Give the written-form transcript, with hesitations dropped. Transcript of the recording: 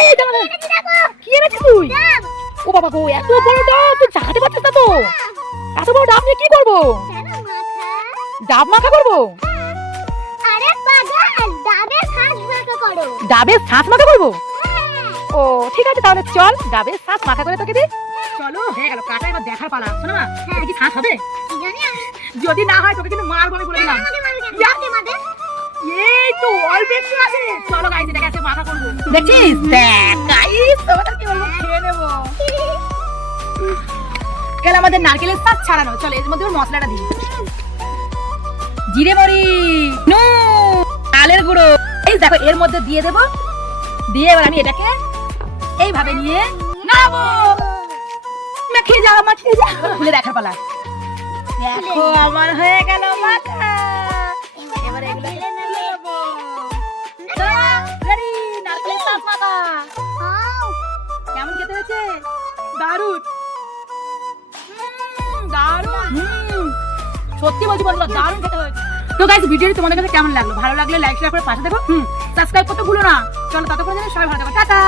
এই দাঁড়া কি এনেছিস তুই? ও বাবা গো, এত বড় ডাব তুই চাকাতে পারছিস না তো? এত বড় ডাব নিয়ে কি করবো? ডাব মাখা করবো? ডাবের শাঁস মাখা করবো? ও ঠিক আছে, তাহলে চল ডাবের শাঁস মাখা করে তোকে দিই। চলো হয়ে গেল কাটা, এবার দেখার পালা। শোনো না, এটা কি শাঁস হবে? যদি না হয় তোকে কিন্তু মারবো আমি বলে দিলাম। এই তো অল্প একটু আছে। চলো গাইস, এটা কাছে মাখা করবো। দেখছিস? দেখ গাইস, তোমাদের কি বলবো, খেয়ে নেবো। গেল আমাদের নারকেলের শাঁস ছাড়ানো। চলো এর মধ্যে মশলাটা দিই। জিরে মরিচ, নুন, চালের গুঁড়ো। এই দেখো এর মধ্যে দিয়ে দেবো। দিয়ে এবার আমি এটাকে এইভাবে নিয়ে নাবো। মাখিয়ে যাও, মাখিয়ে যাও। খুলে দেখার পালা। দেখো আমার হয়ে গেল মাখা। এবার এগুলো তুলে নেবো। রেডি, নারকেলের শাঁস মাখা। কেমন খেতে হয়েছে? দারুণ দারুণ। সত্যি বলছি বন্ধুরা, দারুণ খেতে হয়েছে। তো গাইস, ভিডিওটি তোমাদের কাছে কেমন লাগলো? ভালো লাগলে লাইক শেয়ার করে পাশে দেখো, সাবস্ক্রাইব করতে ভুলো না। চলো ততক্ষণ সবাই ভালো থাকো, টাটা।